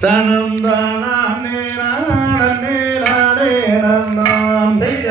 தனம் தானே நாடனே நாடே நாம் செய்த